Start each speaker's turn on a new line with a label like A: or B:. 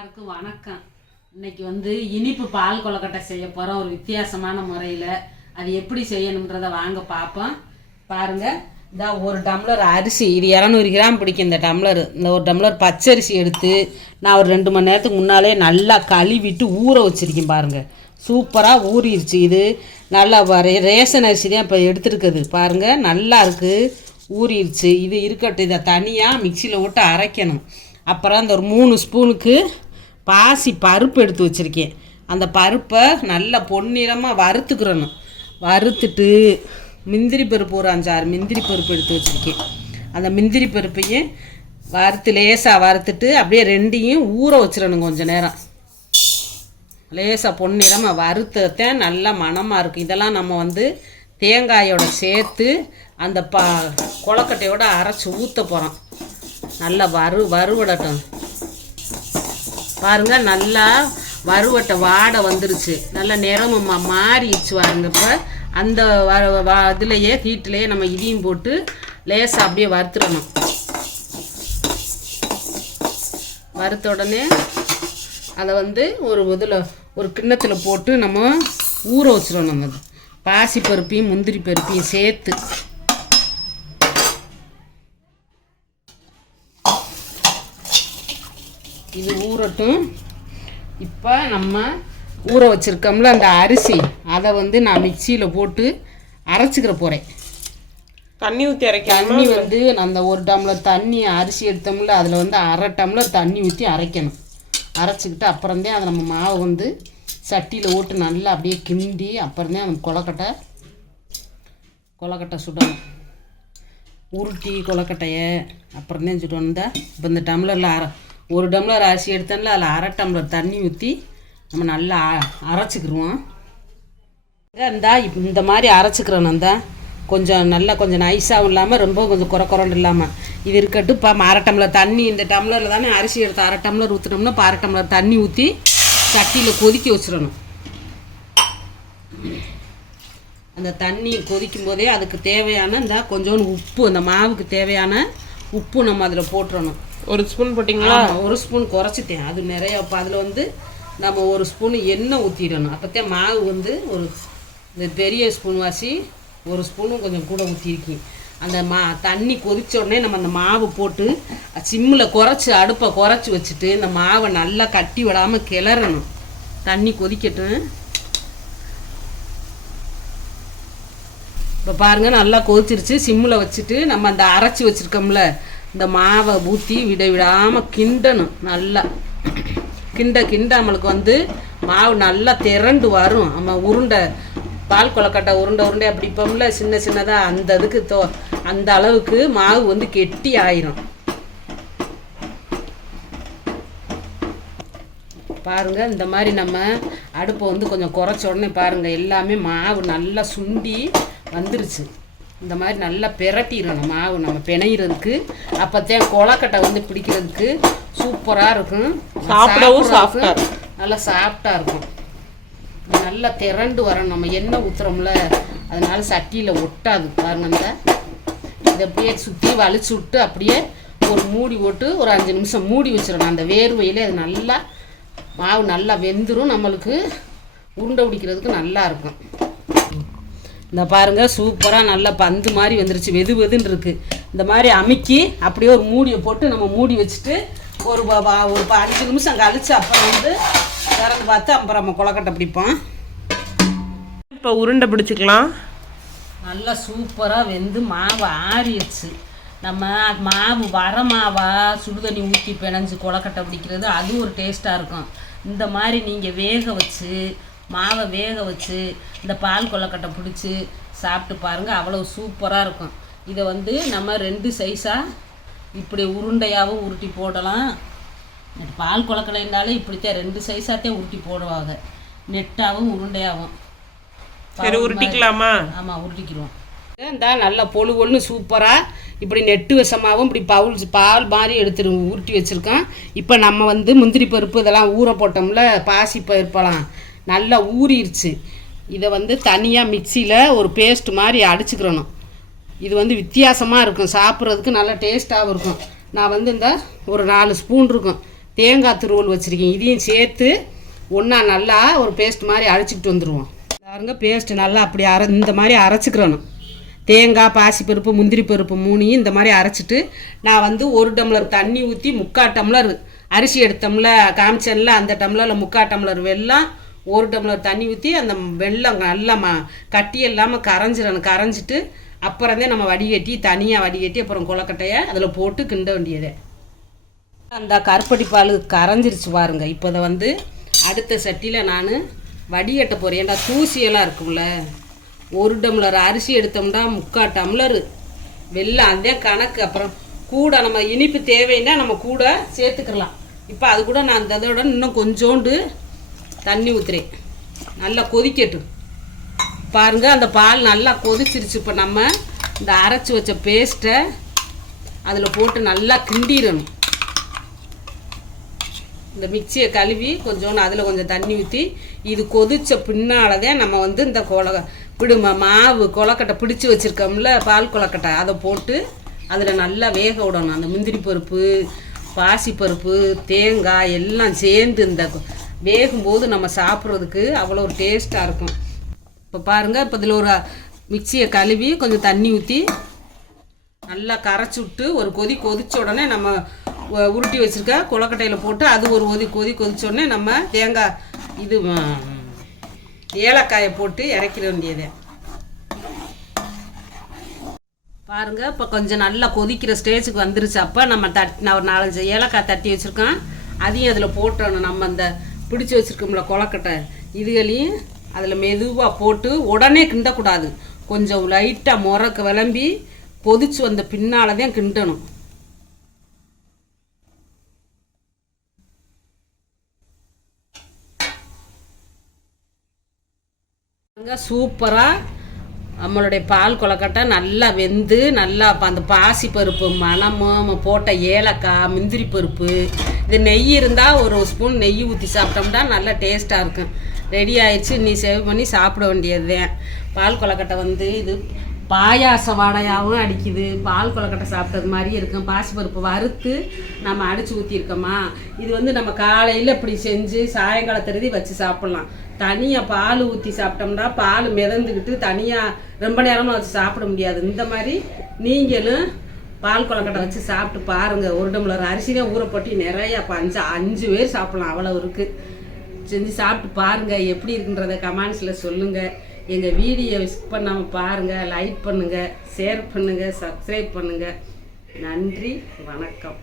A: எல்லாருக்கும் வணக்கம். இன்னைக்கு வந்து இனிப்பு பால் கொலக்கட்டை செய்ய போகிறோம் ஒரு வித்தியாசமான முறையில். அது எப்படி செய்யணுன்றத வாங்க பார்ப்போம். பாருங்க. இந்த ஒரு டம்ளர் அரிசி. இது இரநூறு கிராம் பிடிக்கும் இந்த டம்ளர். இந்த ஒரு டம்ளர் பச்சரிசி எடுத்து நான் ஒரு ரெண்டு மணி நேரத்துக்கு முன்னாலே நல்லா கழுவிட்டு ஊற வச்சிருக்கேன் பாருங்கள் சூப்பராக ஊறிடுச்சு இது நல்லா ரேஷன் அரிசி தான் இப்போ எடுத்துருக்குது. பாருங்கள் நல்லா இருக்குது ஊறிடுச்சு இது இருக்கட்டும். இதை தனியாக மிக்சியில் விட்டு அரைக்கணும். அப்புறம் அந்த ஒரு மூணு ஸ்பூனுக்கு பாசி பருப்பு எடுத்து வச்சுருக்கேன். அந்த பருப்பை நல்லா பொன்னிறமாக வறுத்துக்கிறணும். வறுத்துட்டு முந்திரி பருப்பு ஒரு அஞ்சாறு முந்திரி பருப்பு எடுத்து வச்சுருக்கேன். அந்த முந்திரி பருப்பையும் வறுத்து லேசாக வறுத்துட்டு அப்படியே ரெண்டையும் ஊற வச்சிடணும் கொஞ்சம் நேரம். லேசாக பொன்னிறமாக வறுத்தத்தான் நல்லா மணமாக இருக்கும். இதெல்லாம் நம்ம வந்து தேங்காயோட சேர்த்து அந்த ப கொலக்கட்டையோட அரைச்சி ஊற்ற போகிறோம் நல்லா வறு வறுவடட்டும். பாருங்க நல்லா வறுவட்டை வாடை வந்துருச்சு. நல்லா நிறமும் மாறிடுச்சு பாருங்க இப்போ. அந்த வ வ- ஹீட்லேயே நம்ம இதையும் போட்டு லேசாக அப்படியே வறுத்துடணும். வறுத்த உடனே அதை வந்து ஒரு இதில் ஒரு கிண்ணத்தில் போட்டு நம்ம ஊற வச்சிடணும் அது பாசி பருப்பையும் முந்திரி பருப்பையும் சேர்த்து. இது ஊறட்டும். இப்போ நம்ம ஊற வச்சிருக்கோம்ல அந்த அரிசி அதை வந்து நான் மிக்சியில் போட்டு அரைச்சிக்கிற போகிறேன்
B: தண்ணி ஊற்றி அரைக்கணுமா
A: தண்ணி வந்து அந்த ஒரு டம்ளர் தண்ணி அரிசி எடுத்தோம்ல அதில் வந்து அரை டம்ளர் தண்ணி ஊற்றி அரைக்கணும். அரைச்சிக்கிட்டு அப்புறம்தான் அதை நம்ம மாவை வந்து சட்டியில் ஓட்டு நல்லா அப்படியே கிண்டி அப்புறம்தான் அந்த கொலக்கட்டை கொலக்கட்டை சுடணும். உருட்டி கொலக்கட்டையை அப்புறம்தான் சுடணும். தான் இப்போ இந்த டம்ளரில் அரை ஒரு டம்ளர் அரிசி எடுத்தோம்ல அதில் அரை டம்ளர் தண்ணி ஊற்றி நம்ம நல்லா அரைச்சிக்கிடுவோம் அரைச்சிக்கிருவோம். இந்தா இந்த மாதிரி அரைச்சிக்கிறோம் அந்த கொஞ்சம் நல்லா கொஞ்சம் நைஸாகவும் இல்லாமல் ரொம்ப கொஞ்சம் குறை குறண்டு இல்லாமல் இது இருக்கட்டும் இப்போ அரை டம்ளர் தண்ணி இந்த டம்ளரில் தானே அரிசி எடுத்து அரை டம்ளர் ஊற்றினோம்னா இப்போ அரை டம்ளர் தண்ணி ஊற்றி சட்டியில் கொதிக்க வச்சிடணும். அந்த தண்ணி கொதிக்கும் போதே அதுக்கு தேவையான இந்த கொஞ்சோண்டு உப்பு அந்த மாவுக்கு தேவையான உப்பு நம்ம அதில் போட்டுறணும்.
B: ஒரு ஸ்பூன் போட்டிங்களா?
A: ஒரு ஸ்பூன் குறைச்சிட்டேன். அது நிறைய இப்போ அதில் வந்து நம்ம ஒரு ஸ்பூன் எண்ணெய் ஊற்றிடணும் அப்போத்தான் மாவு வந்து ஒரு இந்த பெரிய ஸ்பூன் வாசி ஒரு ஸ்பூனும் கொஞ்சம் கூட ஊற்றிருக்கேன் அந்த மா தண்ணி கொதிச்ச உடனே நம்ம அந்த மாவு போட்டு சிம்மில் குறைச்சி அடுப்பை குறைச்சி வச்சுட்டு இந்த மாவை நல்லா கட்டி விடாமல் கிளறணும். தண்ணி கொதிக்கட்டும். இப்போ பாருங்கள் நல்லா கொதிச்சிருச்சு. சிம்மில் வச்சுட்டு நம்ம அந்த அரைச்சி வச்சிருக்கோம்ல இந்த மாவை ஊற்றி விட விடாமல் கிண்டணும் நல்லா. கிண்ட கிண்ட நம்மளுக்கு வந்து மாவு நல்லா திரண்டு வரும். நம்ம உருண்டை பால் கொலக்கட்டை உருண்டை உருண்டை அப்படி இப்போம்ல சின்ன சின்னதாக அந்த இதுக்கு தோ அந்த அளவுக்கு மாவு வந்து கெட்டி ஆயிரும். பாருங்க இந்த மாதிரி நம்ம அடுப்பை வந்து கொஞ்சம் குறைச்ச உடனே பாருங்கள் எல்லாமே மாவு நல்லா சுண்டி வந்துருச்சு. இந்த மாதிரி நல்லா பிரட்டிடணும் மாவு நம்ம பிணையிறதுக்கு. அப்போத்தான் கொலக்கட்டை வந்து பிடிக்கிறதுக்கு சூப்பராக இருக்கும்.
B: சாப்பிடவும்
A: சாப்பிட்றதுக்கு
B: சாஃப்டா இருக்கும்.
A: நல்லா சாஃப்டாக இருக்கும். நல்லா திரண்டு வரணும். நம்ம எண்ணெய் ஊற்றுறோம்ல அதனால சட்டியில் ஒட்டாது. பாருங்க இந்த இதை அப்படியே சுற்றி வலிச்சு விட்டு அப்படியே ஒரு மூடி போட்டு ஒரு அஞ்சு நிமிஷம் மூடி வச்சிடணும். அந்த வேர்வையிலே அது நல்லா மாவு நல்லா வெந்துடும் நம்மளுக்கு உருண்டை பிடிக்கிறதுக்கு நல்லா இருக்கும். இந்த பாருங்க சூப்பராக நல்லா பந்து மாதிரி வந்துருச்சு. வெது வெதுன்னு இருக்கு. இந்த மாதிரி அமுக்கி அப்படியே ஒரு மூடியை போட்டு நம்ம மூடி வச்சுட்டு ஒரு ஒரு அஞ்சு நிமிஷம் கழிச்சு அப்புறம் வந்து திறந்து பார்த்து அப்புறம் நம்ம கொலக்கட்டை பிடிப்போம்.
B: இப்போ உருண்டை பிடிச்சிக்கலாம்.
A: நல்லா சூப்பராக வெந்து மாவு ஆறிடுச்சு. நம்ம மாவு வர மாவா சுடுதண்ணி ஊற்றி பிணைஞ்சு கொலக்கட்டை பிடிக்கிறது அது ஒரு டேஸ்ட்டாக இருக்கும். இந்த மாதிரி நீங்கள் வேக வச்சு மாவை வேக வச்சு இந்த பால் கொலக்கட்டை பிடிச்சி சாப்பிட்டு பாருங்கள் அவ்வளோ சூப்பராக இருக்கும். இதை வந்து நம்ம ரெண்டு சைஸாக இப்படி உருண்டையாகவும் உருட்டி போடலாம். பால் கொலக்கட்டைனாலே இப்படித்தான் ரெண்டு சைஸாகத்தான் உருட்டி போடுவாங்க. நெட்டாகவும் உருண்டையாகவும்
B: சரி உருட்டிக்கலாமா?
A: ஆமாம் உருட்டிக்கிடுவோம் இந்த நல்லா பொழு பொழுன்னு சூப்பராக இப்படி நெட்டு விஷமாவும் இப்படி பவுல் பால் மாதிரி எடுத்துரு உருட்டி வச்சுருக்கோம். இப்போ நம்ம வந்து முந்திரி பருப்பு இதெல்லாம் ஊற போட்டோம்ல பாசி பருப்பெல்லாம். நல்லா ஊறிடுச்சு இதை வந்து தனியாக மிக்சியில் ஒரு பேஸ்ட் மாதிரி அடிச்சுக்கிறணும். இது வந்து வித்தியாசமாக இருக்கும். சாப்பிட்றதுக்கு நல்லா டேஸ்ட்டாகவும் இருக்கும். நான் வந்து இந்த ஒரு நாலு ஸ்பூன் இருக்கும். தேங்காய் துருவல் வச்சுருக்கேன். இதையும் சேர்த்து ஒன்றா நல்லா ஒரு பேஸ்ட் மாதிரி அரைச்சிக்கிட்டு வந்துடுவோம் பாருங்க பேஸ்ட் நல்லா அப்படி அரை இந்த மாதிரி அரைச்சிக்கிறணும். தேங்காய் பாசிப்பருப்பு முந்திரி பருப்பு மூணையும் இந்த மாதிரி அரைச்சிட்டு நான் வந்து ஒரு டம்ளர் தண்ணி ஊற்றி முக்கால் டம்ளர் அரிசி எடுத்தோம்ல காமிச்சேன்ல அந்த டம்ளரில் முக்கால் டம்ளர் வெள்ளம் ஒரு டம்ளர் தண்ணி ஊற்றி அந்த வெள்ளம் நல்லா ம கட்டி இல்லாமல் கரைஞ்சிடணும் கரைஞ்சிட்டு அப்புறந்தே நம்ம வடிகட்டி தனியாக வடிகட்டி அப்புறம் கொலக்கட்டையை அதில் போட்டு கிண்ட வேண்டியதே. அந்த கருப்பட்டி பால் கரைஞ்சிருச்சு பாருங்க. இப்போ அதை வந்து அடுத்த சட்டியில் நான் வடிகட்ட போகிறேன் ஏன்டா தூசியெல்லாம் இருக்கும்ல? ஒரு டம்ளர் அரிசி எடுத்தோம்னா முக்கால் டம்ளர். வெள்ளம் அதே கணக்கு. அப்புறம் கூட நம்ம இனிப்பு தேவைன்னா நம்ம கூட சேர்த்துக்கலாம். இப்போ அது கூட நான் அந்த இதோட இன்னும் கொஞ்சோண்டு தண்ணி ஊற்றுறேன் நல்லா கொதிக்கட்டும். பாருங்க அந்த பால் நல்லா கொதிச்சிருச்சு. இப்போ நம்ம இந்த அரைச்சி வச்ச பேஸ்ட்டை அதில் போட்டு நல்லா கிண்டிடணும். இந்த மிக்சியை கழுவி கொஞ்சோண்டு அதில் கொஞ்சம் தண்ணி ஊற்றி இது கொதிச்ச பின்னால் தான் நம்ம வந்து இந்த கொல பிடும மாவு கொலக்கட்டை பிடிச்சி வச்சுருக்கோம்ல பால் கொலக்கட்டை. அதை போட்டு அதில் நல்லா வேக விடணும். அந்த முந்திரி பருப்பு பாசிப்பருப்பு தேங்காய் எல்லாம் சேர்ந்து இந்த வேகும்போது நம்ம சாப்பிட்றதுக்கு அவ்வளோ ஒரு டேஸ்ட்டாக இருக்கும். இப்போ பாருங்கள் இப்போ இதில் ஒரு மிக்சியை கழுவி கொஞ்சம் தண்ணி ஊற்றி நல்லா கரைச்சி விட்டு ஒரு கொதி கொதிச்ச உடனே நம்ம உருட்டி வச்சுருக்க குளக்கட்டையில் போட்டு அது ஒரு கொதி கொதி கொதிச்ச உடனே நம்ம தேங்காய் இது ஏலக்காயை போட்டு இறக்கிட வேண்டியது. பாருங்க இப்போ கொஞ்சம் நல்லா கொதிக்கிற ஸ்டேஜுக்கு வந்துருச்சு. அப்போ நம்ம தட் நான் ஒரு நாலஞ்சு ஏலக்காய் தட்டி வச்சுருக்கோம் அதையும் அதில் போட்டுறணும் நம்ம அந்த பிடிச்சி வச்சுருக்கோம்ல கொலக்கட்டை இதுகளையும் அதில் மெதுவாக போட்டு உடனே கிண்டக்கூடாது. கொஞ்சம் லைட்டாக முறக்கு விளம்பி கொதிச்சு வந்த பின்னால் தான் கிண்டணும் சூப்பராக நம்மளுடைய பால் கொலக்கட்டை நல்லா வெந்து நல்லா அந்த பாசி பருப்பு மணமும் போட்ட ஏலக்காய் முந்திரி பருப்பு இது நெய் இருந்தால் ஒரு ஸ்பூன் நெய் ஊற்றி சாப்பிட்டோம்னா நல்லா டேஸ்ட்டாக இருக்கும். ரெடி ஆயிடுச்சு நீ சேவ் பண்ணி சாப்பிட வேண்டியது தான் பால் கொலக்கட்டை வந்து இது பாயாச வாடையாகவும் அடிக்குது. பால் கொலக்கட்டை சாப்பிட்டது மாதிரி இருக்கும். பாசிப்பருப்பு வறுத்து நம்ம அடித்து ஊற்றிருக்கோமா இது வந்து நம்ம காலையில் இப்படி செஞ்சு சாயங்காலத்திறதி வச்சு சாப்பிட்லாம். தனியாக பால் ஊற்றி சாப்பிட்டோம்னா பால் மிதந்துக்கிட்டு தனியாக ரொம்ப நேரமாக வச்சு சாப்பிட முடியாது. இந்த மாதிரி நீங்களும் பால் கொலக்கட்டை வச்சு சாப்பிட்டு பாருங்கள் ஒரு டம்ளர் அரிசி தான் நிறையா போட்டு அஞ்சு அஞ்சு பேர் சாப்பிட்லாம். அவ்வளோ இருக்குது செஞ்சு சாப்பிட்டு பாருங்கள் எப்படி இருக்குன்றத கமெண்ட்ஸில் சொல்லுங்கள் எங்கள் வீடியோ மிஸ் பண்ணாமல் பாருங்கள் லைக் பண்ணுங்கள் ஷேர் பண்ணுங்கள் சப்ஸ்கிரைப் பண்ணுங்கள் நன்றி வணக்கம்.